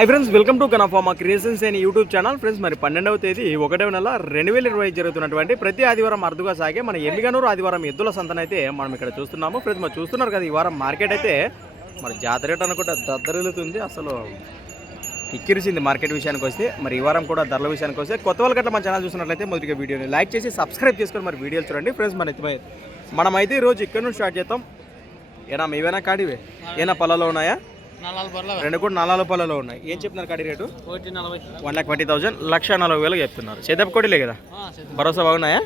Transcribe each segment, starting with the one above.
Hi friends welcome to కనఫామా creations అనే YouTube channel friends మరి పన్నెండవ తేదీ ఒకటవ నెల రెండు వేల ఇరవై జరుగుతున్నటువంటి ప్రతి ఆదివారం అరుదుగా సాగే మన ఎమ్మిగనూరు ఆదివారం ఎద్దుల సంతనైతే మనం ఇక్కడ చూస్తున్నాము. ఫ్రెండ్స్ మరి చూస్తున్నారు కదా ఈ వారం మార్కెట్ అయితే మరి జాతర రేట్ అనుకుంటే దద్దరిల్లుతుంది. అసలు ఎక్కిరిసింది మార్కెట్ విషయానికి వస్తే మరి ఈ వారం కూడా ధరల విషయానికి వస్తే కొత్త వాళ్ళ గట్ల మన ఛానల్ చూసినట్లయితే మొదటిగా వీడియోని లైక్ చేసి సబ్స్క్రైబ్ చేసుకొని మరి వీడియోలు చూడండి. ఫ్రెండ్స్ మన మనమైతే ఈరోజు రోజు ఇక్కడ నుంచి స్టార్ట్ చేద్దాం. ఏనా మీవేనా కాడివే ఏనా పొలాలు ఉన్నాయా? రెండు కూడా నాలుగు పొలాల్లో ఉన్నాయి. ఏం చెప్తున్నారు కాడి rate? One lakh twenty thousand లక్ష నలభై వేలకు చెప్తున్నారు. చేదప్ప కోటిలే కదా? భరోసా బాగున్నాయా?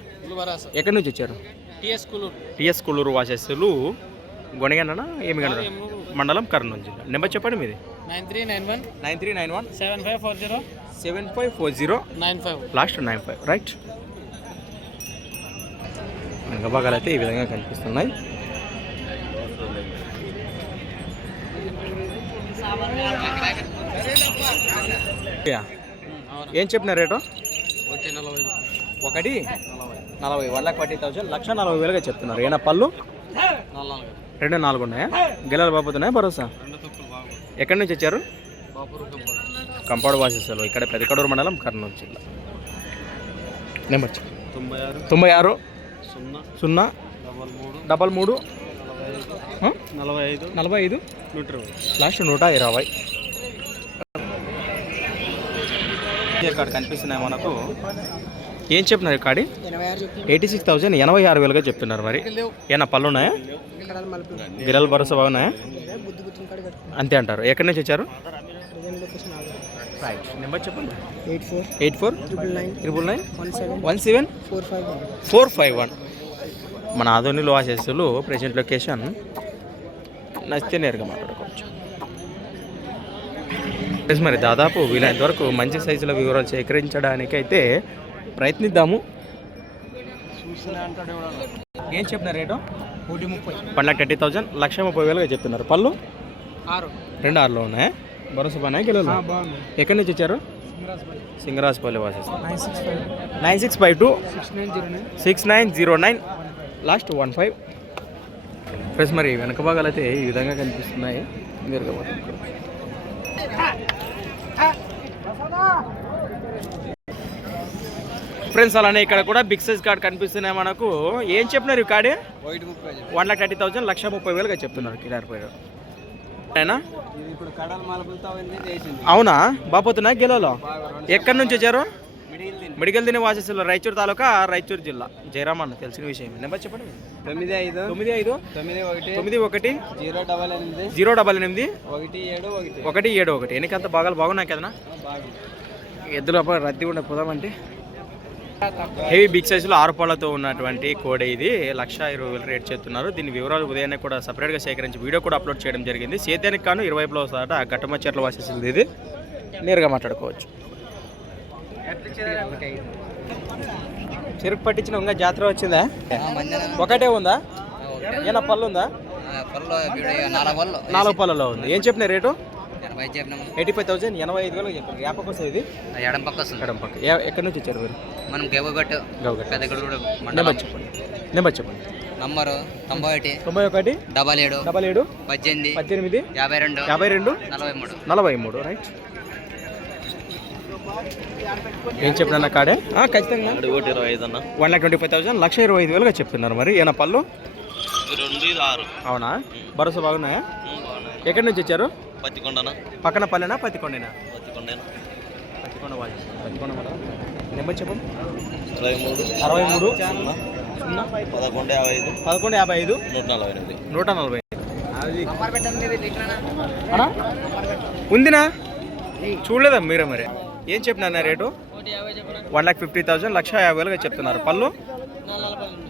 ఎక్కడి నుంచి వచ్చారు? టిఎస్ కుల్లూరు వాసెస్సులు గొనగండనా ఏమి గండ మండలం కర్నూలు జిల్లా. నెంబర్ చెప్పండి మీది. Nine three nine one. Nine three nine one. Seven five four zero. Seven five four zero. Nine five. Last nine five. Right. భాగాలు అయితే ఈ విధంగా కనిపిస్తున్నాయి. ఏం చెప్పిన రేటు? ఒకటి నలభై. One lakh forty thousand. లక్ష నలభై వేలుగా చెప్తున్నారు. ఏనా పళ్ళు? రెండు నాలుగు ఉన్నాయా గిల్లలు బాబుతున్నాయా భరోసా? ఎక్కడి నుంచి వచ్చారు? బాపురు కంపౌండ్ వాసెస్లో ఇక్కడ పెదకడూరు మండలం కర్నూలు జిల్లా. నెంబర్. తొంభై ఆరు. తొంభై ఆరు. సున్నా. సున్నా. డబల్ మూడు. డబల్ మూడు. నలభై ఐదు? నలభై ఐదు? నూట ఇరవై లాస్ట్ నూట ఇరవై. ఇక్కడ కనిపిస్తున్నాయి మనకు? ఏం చెప్తున్నారు కాడి ఎయిటీ సిక్స్ థౌసండ్ ఎనభై ఆరు వేలుగా చెప్తున్నారు మరి. ఏనా పళ్ళు ఉన్నాయా? గిరల భరోసా బాగున్నాయా అంతే అంటారు. ఎక్కడి నుంచి వచ్చారు? నెంబర్ చెప్పండి. Eight four. Eight four? Triple nine. Triple nine? One seven. One seven? Four five four five one. మన ఆధునిలో వాసేసులు ప్రెజెంట్ లొకేషన్ నచ్చితే నేరుగా మాట్లాడుకోవచ్చు. మరి దాదాపు వీలైనంత వరకు మంచి సైజుల వివరాలు సేకరించడానికి అయితే ప్రయత్నిద్దాము. ఏం చెప్పిన రేటు? ఒకటి ముప్పై. వన్ లాక్ థర్టీ థౌసండ్ లక్ష ముప్పై వేలుగా చెప్తున్నారు. పళ్ళు? ఆరు. రెండు ఆరులో ఉన్నాయా? భరోసా బాగా ఎక్కడి నుంచి వచ్చారు? Singarajapalli. వాసేస్తారు nine six five. Nine six five two six nine zero nine. Last one five. Friends మరి వెనక భాగాలు అయితే ఈ విధంగా కనిపిస్తున్నాయి. మీరు ఫ్రెండ్స్ అలానే ఇక్కడ కూడా బిగ్ సైజ్ కార్డ్ కనిపిస్తున్నాయి మనకు. ఏం చెప్పినారు ఈ కార్డే? వన్ లాక్ థర్టీ థౌసండ్ లక్ష ముప్పై వేలుగా చెప్తున్నారు కిరార్ పేరు. అవునా? బాపోతున్నా గిలలో ఎక్కడి నుంచి వచ్చారు? మెడికల్ దిన వాసేసులు రాయచూరు తాలూకా రాయచూరు జిల్లా. జయరామ్ అన్న తెలిసిన విషయం నెంబర్ చెప్పండి. తొమ్మిది ఐదు. తొమ్మిది ఐదు. తొమ్మిది ఒకటి. తొమ్మిది ఒకటి. జీరో డబల్ ఎనిమిది. జీరో డబల్ ఎనిమిది. ఒకటి ఏడు ఒకటి. ఒకటి ఏడు ఒకటి. ఎన్నికంత భాగాలు బాగున్నాయి కదా ఎద్దుల రద్దీ ఉండే పోదామంటే హెవీ బిగ్ సైజులో ఆరు పళ్ళతో ఉన్నటువంటి కోడే ఇది. లక్ష ఇరవై వేలు రేట్ చేస్తున్నారు దీని వివరాలు ఉదయాన్నే కూడా సపరేట్గా సేకరించి వీడియో కూడా అప్లోడ్ చేయడం జరిగింది. సేద్యానికి కాను ఇరువైపులో వస్తారట గట్టమ చెట్ల వాసేసింది ఇది. నేరుగా మాట్లాడుకోవచ్చు. చెరుకు పట్టించిన ఇంకా జాతర వచ్చిందా? ఒకటే ఉందా? ఏనా పళ్ళు ఉందా? నాలుగు పళ్ళలో ఉంది. ఏం చెప్పిన రేటు? ఎయిటీ ఫైవ్ థౌసండ్ ఎనభై ఐదు వేలకు చెప్పారు. యాపకు వస్తుంది ఇది? ఎడం పక్క. వస్తుంది ఎడం పక్క ఎక్కడి నుంచి వచ్చారు మీరు? మనం నెంబర్ చెప్పండి. నెంబర్ చెప్పండి. నంబరు తొంభై ఒకటి తొంభై ఒకటి డబల్ ఏడు డబల్ ఏడు పద్దెనిమిది పద్దెనిమిది యాభై రెండు యాభై రెండు నలభై మూడు. నలభై మూడు రైట్. ఏం చెప్పిన కాడే? ఆ, ఖచ్చితంగా. One lakh twenty five thousand లక్ష ఇరవై ఐదు వేలుగా చెప్తున్నారు మరి. ఏనా పళ్ళు? అవునా? భరోసా బాగున్నాయా? ఎక్కడి నుంచి వచ్చారు? పత్తికొండన పక్కన పల్లెనా పత్తికొండేనా? పత్తికొండేనా పత్తికొండ వాళ్ళు. పత్తికొండ. నెంబర్ చెప్పండి ఇరవై మూడు. అరవై మూడు. సున్నా. పదకొండు యాభై ఐదు. పదకొండు యాభై ఐదు. నూట నలభై ఎనిమిది. నూట నలభై అన్నా? ఉందినా? చూడలేదా మీరే మరి? ఏం చెప్పినా rate? One lakh fifty thousand లక్ష యాభై వేలుగా చెప్తున్నారు. పళ్ళు?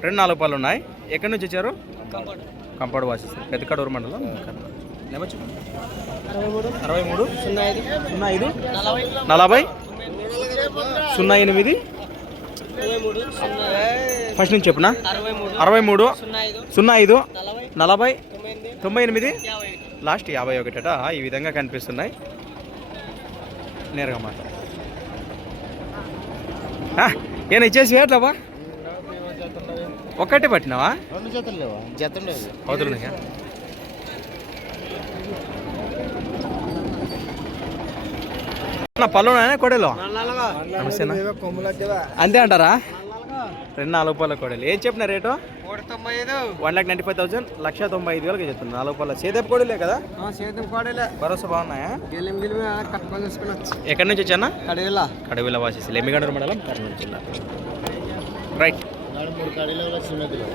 రెండు నాలుగు పళ్ళు ఉన్నాయి. ఎక్కడి నుంచి వచ్చారు? కంపౌండ్ వాసెస్ పెద్దకడూరు మండలం నెంబర్ చెప్పండి. అరవై మూడు? సున్నా ఐదు. సున్నా ఐదు నలభై. సున్నా ఎనిమిది. ఫస్ట్ నుంచి చెప్పునా? అరవై మూడు. సున్నా ఐదు. నలభై. తొంభై ఎనిమిది. లాస్ట్ యాభై ఒకటట. ఈ విధంగా కనిపిస్తున్నాయి. నేరుగా మాట్లాడు ఏనా ఇచ్చేసి ఎట్లవా ఒక్కటే పట్టినావా? రెండు జతలు లేవా? జత ఉండేది. అవుతున్నాయా ఉన్నాయా? కోడలు? నమస్తేనా అంతే అంటారా? రెండు నాలుగు పళ్ళ కోడలు. ఏం చెప్పిన rate? One lakh ninety five thousand లక్ష తొంభై ఐదు వేలకి చెప్తున్నా నాలుగు పళ్ళ. సేదేపు కోడలే కదా? సేద్యం కోడలే. భరోసా బాగున్నాయా? ఎక్కడి నుంచి వచ్చానా? కడివిలా. కడవిల వాసేసి. ఎమ్మిగండూరు మండలం కర్నూలు జిల్లా. రైట్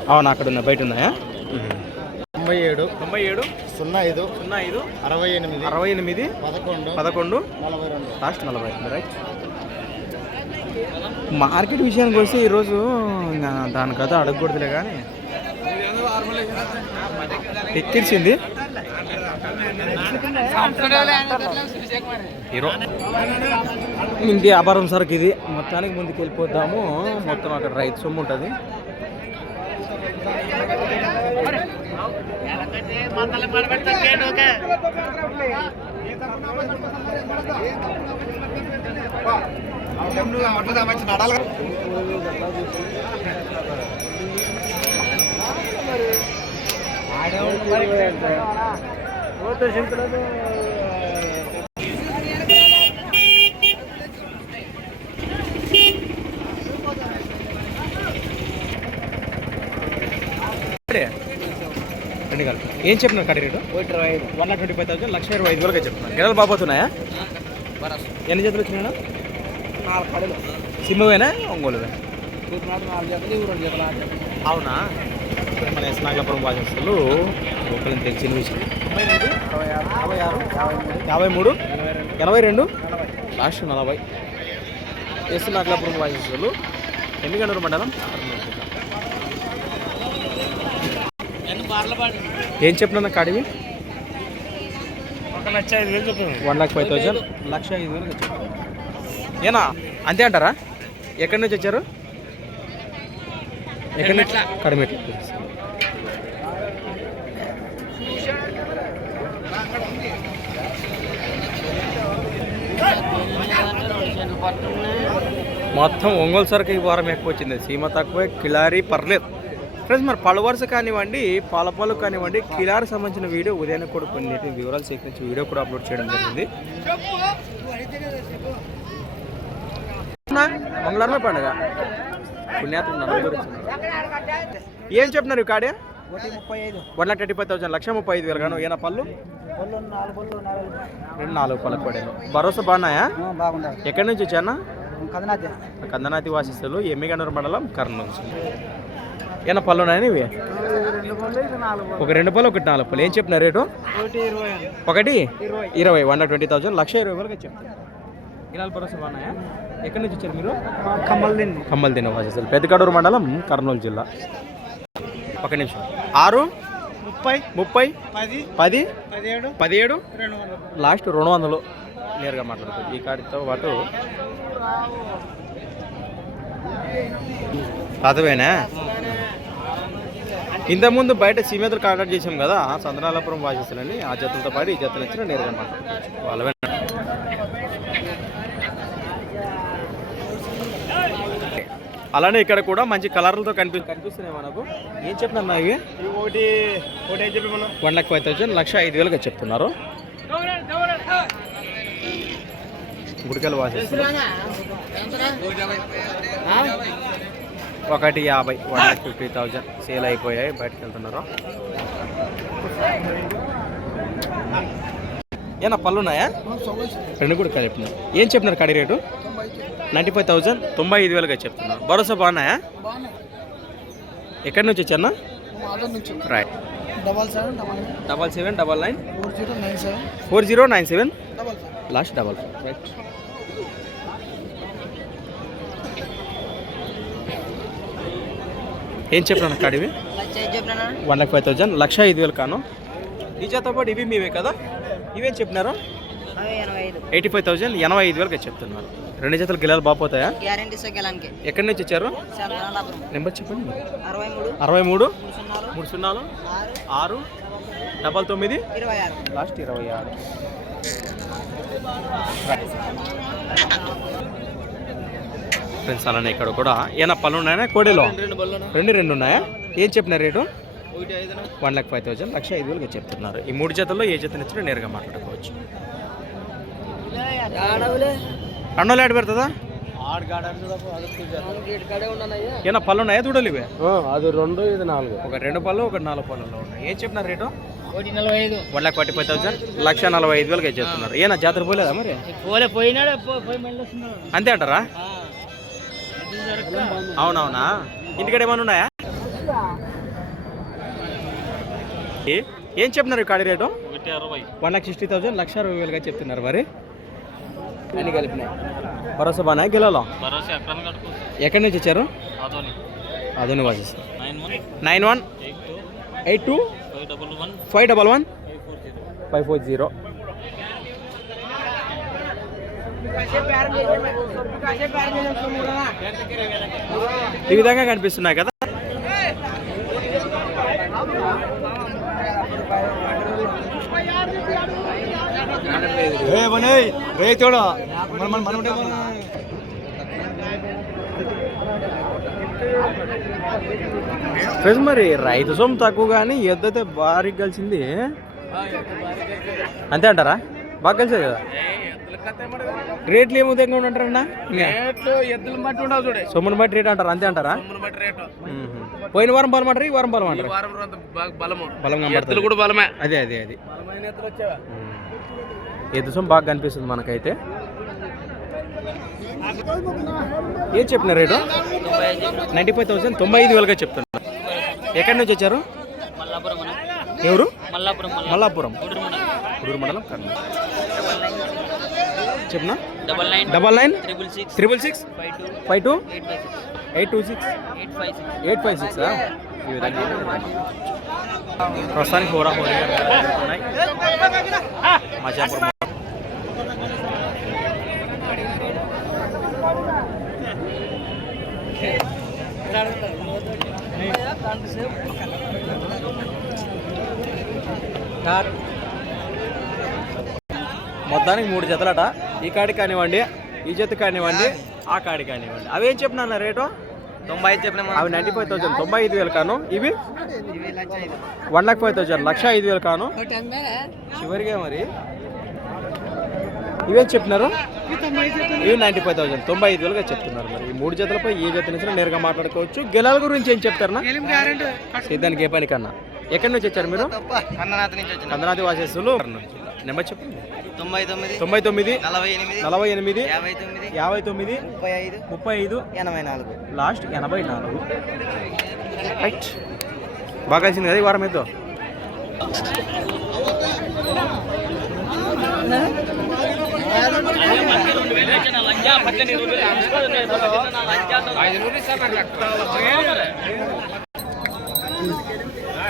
అవును అక్కడ ఉన్న బయట ఉన్నాయా? తొంభై ఏడు. తొంభై ఏడు. సున్నా ఐదు. సున్నా ఐదు. అరవై ఎనిమిది. అరవై ఎనిమిది. పదకొండు. పదకొండు. నలభై రెండు. లాస్ట్ నలభై రైట్ మార్కెట్ విషయానికి వస్తే ఈరోజు దాని కథ అడగకూడదులే కానీ. ఎక్కిరిచింది హీరో. ఇంటి వ్యాపారం సరుకు ఇది. మొత్తానికి ముందుకు వెళ్ళిపోతాము మొత్తం అక్కడ రైతు సొమ్ము ఉంటుంది. రెండు కాదు ఏం చెప్పినారు కడి rate? One lakh twenty five thousand లక్ష ఇరవై ఐదు వరకు చెప్తున్నారు గిరాలు బాబోతున్నాయా ఎన్ని జతలు సింహవేనా ఒంగోలు అవునా? మన ఎస్ నాగలాపురం వాచస్తులు ఒకరిని తెలిసిన విషయం. యాభై మూడు ఎనభై రెండు లాస్ట్ నలభై. ఎస్ నాగలాపురం వాచస్తులు ఎన్నిగండూరు మండలం. ఏం చెప్పినా కాడివి? ఒక లక్ష ఐదు వేలు చెప్పాను. One lakh five thousand. లక్ష ఐదు వేలు ఏనా? అంతే అంటారా? ఎక్కడి నుంచి వచ్చారు? ఎక్కడి నుంచి? కడిమెట్ల. మొత్తం ఒంగోలు సరుకు ఈ వారం ఎక్కువ వచ్చింది. సీమ తక్కువే కిలారీ పర్లేదు. ఫ్రెండ్స్ మరి పలు వరుస కానివ్వండి పాల పళ్ళు కానివ్వండి కిలారీ సంబంధించిన వీడియో ఉదయం కూడా కొన్ని వివరాలు సేకరించి వీడియో కూడా అప్లోడ్ చేయడం జరిగింది. మంగళవారమే పండుగ. పుణ్యాత్మ నలుగురు. ఏం చెప్తున్నారు కాడే? One lakh thirty five thousand లక్ష ముప్పై ఐదు వేలు గాను ఏనా పళ్ళు? రెండు నాలుగు పళ్ళ పడేను. భరోసా బాగున్నాయా? ఎక్కడి నుంచి వచ్చానా కందనాతి వాసిస్తులు ఎమ్మిగనూరు మండలం కర్నూలు జిల్లా. ఏనా పళ్ళు ఉన్నాయని ఇవి ఒక రెండు పళ్ళు ఒకటి నాలుగు పళ్ళు. ఏం చెప్పిన రేటు? ఒకటి ఇరవై వన్ లాక్ ట్వంటీ థౌసండ్ లక్ష ఇరవై వేలకు వచ్చాం గిరాల భరోసా బాగున్నాయా? ఎక్కడి నుంచి వచ్చారు మీరు? కమ్మలు తిండి కమ్మలు తిన్న వాసిస్తులు పెద్దకడూరు మండలం కర్నూలు జిల్లా. ఒక నిమిషం. ఆరు? ముప్పై. ముప్పై? పది. పది? పదిహేడు. పదిహేడు? లాస్ట్ రెండు వందలు. నేరుగా మాట్లాడుతుంది ఈ కార్డుతో పాటు పాతవేనా ఇంతకుముందు బయట సీమేతలు కాంటాక్ట్ చేసాం కదా చంద్రాలపురం వాసిస్తులని ఆ జతలతో పాటు ఈ జతలు ఇచ్చిన నేరుగా మాట్లాడుతుంది వాళ్ళవే అలానే ఇక్కడ కూడా మంచి కలర్లతో కనిపి కనిపిస్తున్నాయి మనకు. ఏం ఇవి? ఒకటి వన్ లాక్ ఫైవ్ థౌసండ్ లక్ష ఐదు వేలుగా చెప్తున్నారు. గుడికలు వాసేస్తున్నారు ఒకటి యాభై one lakh fifty thousand sale అయిపోయాయి బయటకు వెళ్తున్నారు. ఏనా పళ్ళు ఉన్నాయా? రెండు కూడా కలిపినారు ఏం చెప్పినారు కడి రేటు? నైంటీ ఫైవ్ థౌజండ్ తొంభై ఐదు వేలుగా చెప్తున్నారు భరోసా బాగున్నాయా? ఎక్కడి నుంచి వచ్చానా. Right double seven double double seven double nine. Four zero nine seven. Four zero nine seven. Double seven. Last double right ఏం చెప్పినా కాడివి వన్ లాక్ ఫైవ్ థౌజండ్ లక్ష ఐదు వేలు కాను. ఈ చేత పాటు ఇవి మీవే కదా? ఇవేం చెప్పినారు? ఎయిటీ ఫైవ్ థౌజండ్ ఎనభై ఐదు వేలకి చెప్తున్నారు. రెండు జతలు గిలాలు బాపోతాయా గ్యారంటీ గెలానికి ఎక్కడి నుంచి వచ్చారు? నెంబర్ చెప్పండి. అరవై మూడు అరవై మూడు సున్నాలు. మూడు సున్నాలు. ఆరు. డబల్ తొమ్మిది? లాస్ట్ ఇరవై ఆరు ఫ్రెండ్స్ అలానే ఇక్కడ కూడా ఏనా పళ్ళు ఉన్నాయా కోడేలో? రెండు రెండు ఉన్నాయా ఏం చెప్పిన rate? One lakh five thousand లక్ష ఐదు వేలుగా చెప్తున్నారు. ఈ మూడు జతల్లో ఏ జతను ఇచ్చినా నేరుగా మాట్లాడుకోవచ్చు. కన్నోలు ఆడ పెడుతుందా? ఆడు గాడాడు ఏనా పళ్ళు ఉన్నాయా చూడాలి ఇవి? అది రెండు ఇది నాలుగు. ఒక రెండు పళ్ళు ఒక నాలుగు పళ్ళలో ఉన్నాయి. ఏం చెప్పినారు రేటు? ఒకటి నలభై ఐదు one lakh forty five thousand. లక్ష నలభై ఐదు వేలకి చెప్తున్నారు ఏనా జాతర పోలేదా మరి? పోలే పోయినాడు పోయి మళ్ళీ వస్తున్నాడు. అంతే అంటారా? అవునవునా? ఇంటికాడ ఏమైనా ఉన్నాయా? ఏ- ఈ కాడి rate? One lakh sixty thousand లక్ష అరవై వేలుగా చెప్తున్నారు మరి. అన్ని కలిపినాయి భరోసా బాగా గెలలో భరోసా ఎక్కడ నుంచి వచ్చారు? Adoni వాసిస్తారు. Nine one. Eight two. Five double one. Five four zero. ఈ విధంగా కనిపిస్తున్నాయి కదా. రైతుడు ఫ్రెండ్స్ మరి రైతు సొమ్ము తక్కువ కానీ ఎద్దైతే భారీ కలిసింది. అంతే అంటారా? బాగా కలిసేది కదా? రేట్లు ఏమి ఉదయంగా ఉంటారన్నా సొమ్ముని బట్టి రేట్ అంటారా? అంతే అంటారా. పోయిన వారం బలం అంటారు? ఈ వారం బలం అంటారు? వారం రోజు బాగా బలము. బలం ఎద్దులు కనబడుతుంది కూడా బలమే. అదే అదే అది. బలమైన ఎద్దులు బాగా కనిపిస్తుంది మనకైతే? ఏం చెప్పిన రేటు? నైంటీ ఫైవ్ థౌసండ్ తొంభై ఐదు వేలుగా చెప్తున్నా. ఎక్కడి నుంచి వచ్చారు? ఎవరు? మల్లాపురం. గుడూరు మండలం. ఉడూరు మండలం కర్నూలు. చెప్పనా? Double nine double nine triple six triple six five two five two eight two six eight five six eight five six ఈ విధంగా ప్రస్తుతానికి హోరా హోరీగా జరుగుతున్నాయి మజాపూర్ మొత్తానికి మూడు జతలట. ఈ కాడి కానివ్వండి ఈ జత కానివ్వండి ఆ కాడి కానివ్వండి. అవేం చెప్పినా రేటు? తొంభై ఐదు చెప్పిన అవి నైంటీ ఫైవ్ థౌసండ్. తొంభై ఐదు వేలు కాను. ఇవి? One lakh five thousand. లక్ష ఐదు వేలు కాను. చివరిగా మరి. ఇవేం చెప్తున్నారు ఇవి నైంటీ ఫైవ్ థౌసండ్ తొంభై ఐదు వేలుగా చెప్తున్నారు మరి. ఈ మూడు జతలపై ఏ జత నుంచి నేరుగా మాట్లాడుకోవచ్చు. గెలాల గురించి ఏం చెప్తారన్నా? సిద్ధానికి ఏ పని కన్నా ఎక్కడి నుంచి వచ్చారు మీరు? కన్ననాథ్ నుంచి వచ్చిన. కందనాది వాసేసులు. నెంబర్ చెప్పండి. తొంభై తొమ్మిది తొంభై తొమ్మిది నలభై ఎనిమిది నలభై ఎనిమిది యాభై తొమ్మిది యాభై తొమ్మిది ముప్పై ఐదు ముప్పై ఐదు ఎనభై నాలుగు. లాస్ట్ ఎనభై నాలుగు. రైట్ బాగా కలిసింది కదా ఈ వారం పక్కన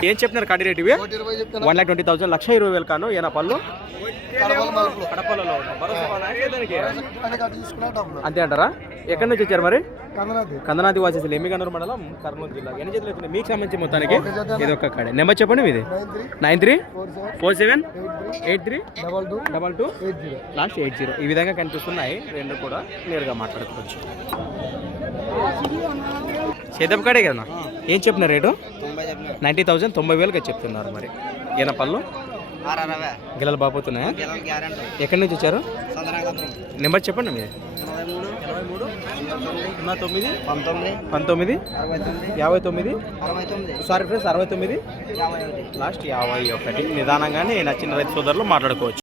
ఏం చెప్తున్నారు కడి రేట్ ఇవి? వన్ లాక్ ట్వంటీ థౌసండ్ లక్ష ఇరవై వేలు కాను ఏనా పళ్ళు? కడపలలో? అంతే అంటారా? ఎక్కడి నుంచి వచ్చారు మరి? కందనాది. వాసేసి ఎమ్మిగనూరు మండలం కర్నూలు జిల్లా. ఎన్ని జతలు అవుతున్నాయి మీకు సంబంధించి మొత్తానికి? ఇది ఒక కాడే. నెంబర్ చెప్పండి మీది. Nine three. Four seven. Eight three. Double two. Double two? Eight zero. Last eight zero. ఈ విధంగా కనిపిస్తున్నాయి. రెండు కూడా క్లియర్గా మాట్లాడుకోవచ్చు. చేద్దాం కాడే కదా ఏం చెప్పిన రేటు? నైంటీ థౌసండ్ తొంభై వేలుగా చెప్తున్నారు మరి. ఈయన పళ్ళు? గిల్లలు బాపోతున్నాయా? గెలలు గ్యారెంటీ. ఎక్కడి నుంచి వచ్చారు? నెంబర్ చెప్పండి సున్నా తొమ్మిది. పంతొమ్మిది. పంతొమ్మిది. యాభై తొమ్మిది. సారీ ఫ్రెండ్స్ అరవై తొమ్మిది. లాస్ట్ యాభై ఒకటి. నిదానంగానే నచ్చిన రైతు సోదరులు మాట్లాడుకోవచ్చు.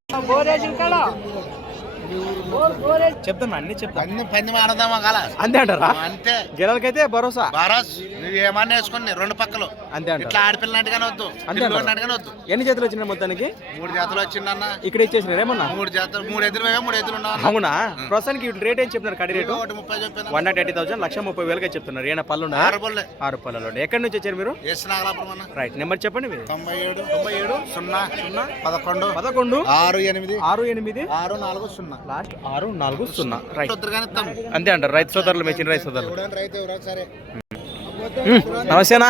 చెప్తాను అన్ని చెప్తాను అన్ని పంది ఆడదామా కాల? అంతే అంటారా? అంతే. గెలలకైతే భరోసా. భారత్ నువ్వు ఏమన్నా వేసుకుని రెండు పక్కలు. అంతే అంటారు. ఇట్లా ఆడపిల్లనట్టుగానే వద్దు. అంతే వద్దు. ఎన్ని చేతులు వచ్చినాయి మొత్తానికి? మూడు జాతలు వచ్చిందన్న. ఇక్కడ ఇచ్చేసినారు ఏమన్నా? మూడు జాతలు మూడు ఎదురు మూడు ఎదురు అవునా? ప్రస్తుతానికి రేట్ ఏం చెప్తున్నారు కడి rate? One lakh eighty thousand లక్ష ముప్పై వేలుగా చెప్తున్నారు. ఏమైనా పళ్ళు ఆరు బొల్లే ఆరు పళ్ళలో ఎక్కడి నుంచి వచ్చారు మీరు? రైట్. నెంబర్ చెప్పండి మీరు. తొంభై ఏడు తొంభై ఏడు సున్నా సున్నా పదకొండు పదకొండు ఆరు ఎనిమిది ఆరు ఎనిమిది ఆరు నాలుగు సున్నా. లాస్ట్. ఆరు నాలుగు సున్నా. రైట్ అంతే అంటారు. రైతు సోదరులు మెచ్చిన రైతు సోదరులు. నమస్తేనా?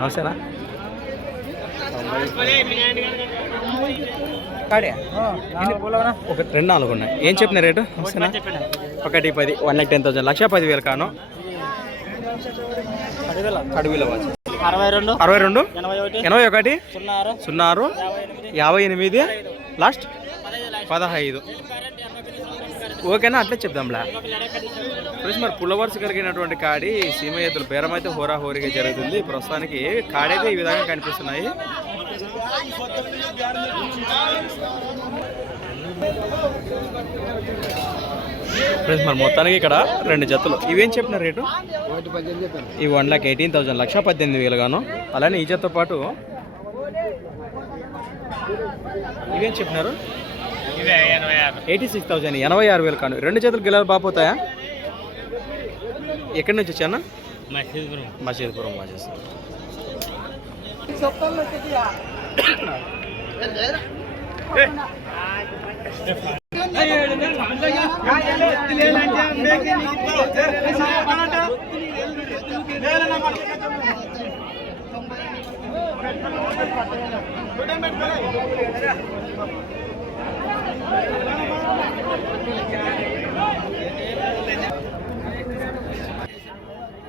నమస్తేనా? ఒక రెండు నాలుగు ఉన్నాయి. ఏం చెప్పిన రేటు? నమస్తేనా? ఒకటి పది వన్ లాక్ టెన్ థౌసండ్. లక్ష పదివేలు కాను. వాచ్ అరవై రెండు. అరవై రెండు. ఎనభై ఒకటి. సున్నా ఆరు యాభై ఎనిమిది. లాస్ట్. పదహైదు. ఓకేనా? అట్లే చెప్దాంలా. ఫ్రెండ్స్ మరి పుల్లవర్స్ కలిగినటువంటి కాడి సీమ ఎద్దుల బేరం అయితే హోరా హోరీగా జరుగుతుంది. ప్రస్తుతానికి కాడైతే ఈ విధంగా కనిపిస్తున్నాయి. ఫ్రెండ్స్ మరి మొత్తానికి ఇక్కడ రెండు జతలు. ఇవేం చెప్పిన రేటు? ఈ వన్ లాక్ ఎయిటీన్ థౌసండ్ లక్ష పద్దెనిమిది వేలు గాను. అలానే ఈ జతతో పాటు ఇవేం చెప్పినారు? ఎయిటీ సిక్స్ థౌసండ్ ఎనభై ఆరు వేలు కాను. రెండు చేతులు గిలాలు బాపోతాయా? ఎక్కడి నుంచి వచ్చానా మసీద్పురం వాజేస్.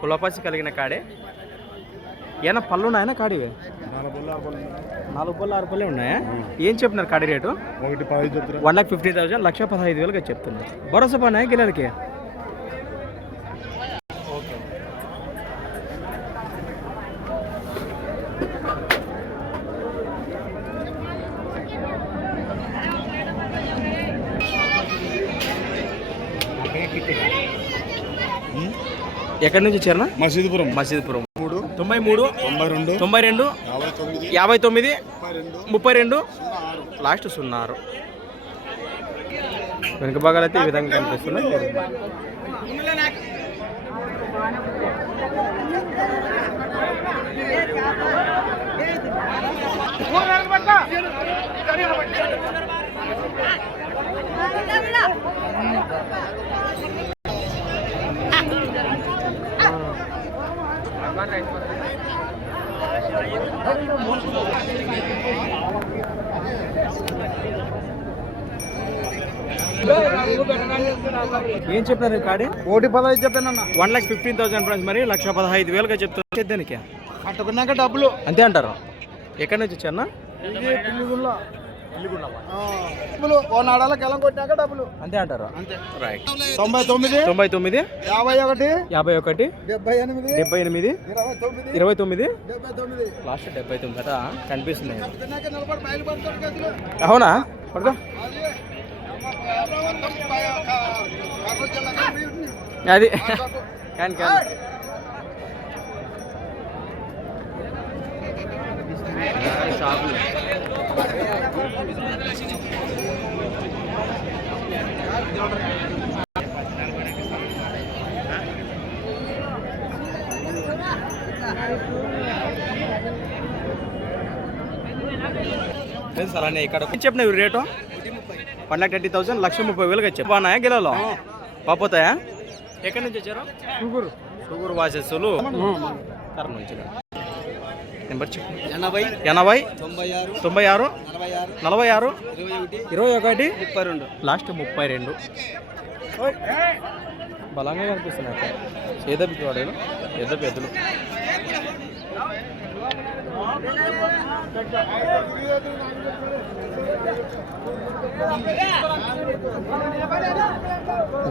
కులపాసి కలిగిన కాడే? ఏనా పళ్ళు ఉన్నాయనా కాడివే? నాలుగు పళ్ళు ఆరు పళ్ళే ఉన్నాయా. ఏం చెప్తున్నారు కాడి రేటు? ఒకటి పదహైదు వన్ లాక్ ఫిఫ్టీ థౌసండ్ లక్ష పదహైదు వేలుగా చెప్తున్నారు. భరోసా పడినాయా గిల్లలకి ఎక్కడి నుంచి వచ్చారనా మసీదుపురం. మసీద్పురం. తొంభై మూడు తొంభై రెండు తొంభై రెండు యాభై తొమ్మిది ముప్పై రెండు లాస్ట్ సున్నా వెనుక భాగాలు అయితే ఈ విధంగా కనిపిస్తున్నాయి. ఏం చెప్పినారు కాడి? ఒకటి పదహైదు చెప్పానన్న one lakh fifteen thousand friends మరి లక్ష పదహైదు వేలుగా చెప్తున్నారు. దానికి కట్టుకున్నాక డబ్బులు. అంతే అంటారు. ఎక్కడి నుంచి వచ్చానా డబ్బులు ఓ నాడాలకు ఎలా కొట్టినాక డబ్బులు? అంతే అంటారు. అంతే. రైట్ తొంభై తొమ్మిది తొంభై తొమ్మిది యాభై ఒకటి యాభై ఒకటి డెబ్బై ఎనిమిది డెబ్బై ఎనిమిది ఇరవై తొమ్మిది ఇరవై తొమ్మిది. డెబ్బై తొమ్మిది. లాస్ట్ డెబ్బై తొమ్మిది కదా కనిపిస్తున్నాయి అవునా? పడుకో. అది. కానీ కానీ లేదు సార్ అన్నీ ఇక్కడ? చెప్పిన rate? One lakh thirty thousand లక్ష ముప్పై వేలుగా చెప్పానా గిలలో? పాపోతాయా ఎక్కడి నుంచి వచ్చారు? షుగూరు. షుగూరు వాసెస్సులు. నుంచి. నెంబర్ చెప్పు. ఎనభై ఎనభై తొంభై ఆరు తొంభై ఆరు నలభై ఆరు ఇరవై ఒకటి ముప్పై రెండు. లాస్ట్ ముప్పై రెండు. బలంగా కనిపిస్తున్నాయి చేదప్పి వాడేలు పెద్ద పెద్దలు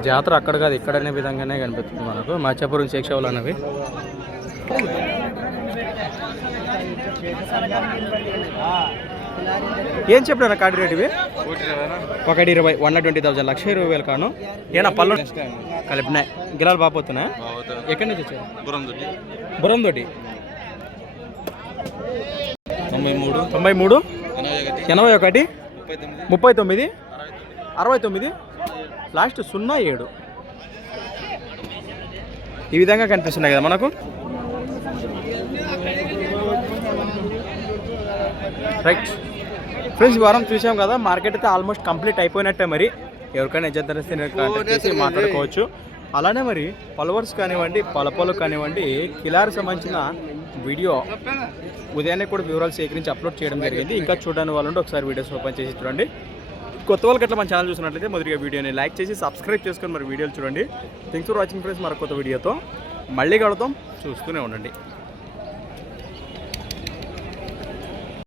జాతర అక్కడ కాదు ఇక్కడనే విధంగానే కనిపిస్తుంది మనకు. మాచాపురం శేక్షవులు అనేవి ఏం చెప్పినారా కాడి రేటు ఇవి? ఒకటి ఇరవై వన్ ట్వంటీ థౌసండ్ లక్ష ఇరవై వేలు కాను. ఏనా పళ్ళు కలిపినాయి. గిలాలు బాపోతున్నాయి ఎక్కడి నుంచి వచ్చారు? బురం తోటి తొంభై మూడు. తొంభై మూడు? ఎనభై ఒకటి. ముప్పై తొమ్మిది. అరవై తొమ్మిది? లాస్ట్ సున్నా ఏడు. ఈ విధంగా కనిపిస్తున్నాయి కదా మనకు? రైట్ ఫ్రెండ్స్ ఈ వారం చూసాం కదా మార్కెట్ అయితే ఆల్మోస్ట్ కంప్లీట్ అయిపోయినట్టే మరి. ఎవరికైనా చేసి మాట్లాడుకోవచ్చు. అలానే మరి ఫాలోవర్స్ కానివ్వండి పొలపలు కానివ్వండి కిలార్ సంబంధించిన వీడియో ఉదయాన్నే కూడా వివరాలు సేకరించి అప్లోడ్ చేయడం జరిగింది. ఇంకా చూడని వాళ్ళు ఉంటే ఒకసారి వీడియోస్ ఓపెన్ చేసి చూడండి. కొత్త వాళ్ళకి అట్లా మన ఛానల్ చూసినట్లయితే మొదటిగా వీడియోని లైక్ చేసి సబ్స్క్రైబ్ చేసుకొని మరి వీడియోలు చూడండి. థింక్స్ ఫర్ వాచింగ్ ఫ్రెండ్స్ మరొక కొత్త వీడియోతో మళ్ళీ కలుద్దాం. చూస్తూనే ఉండండి.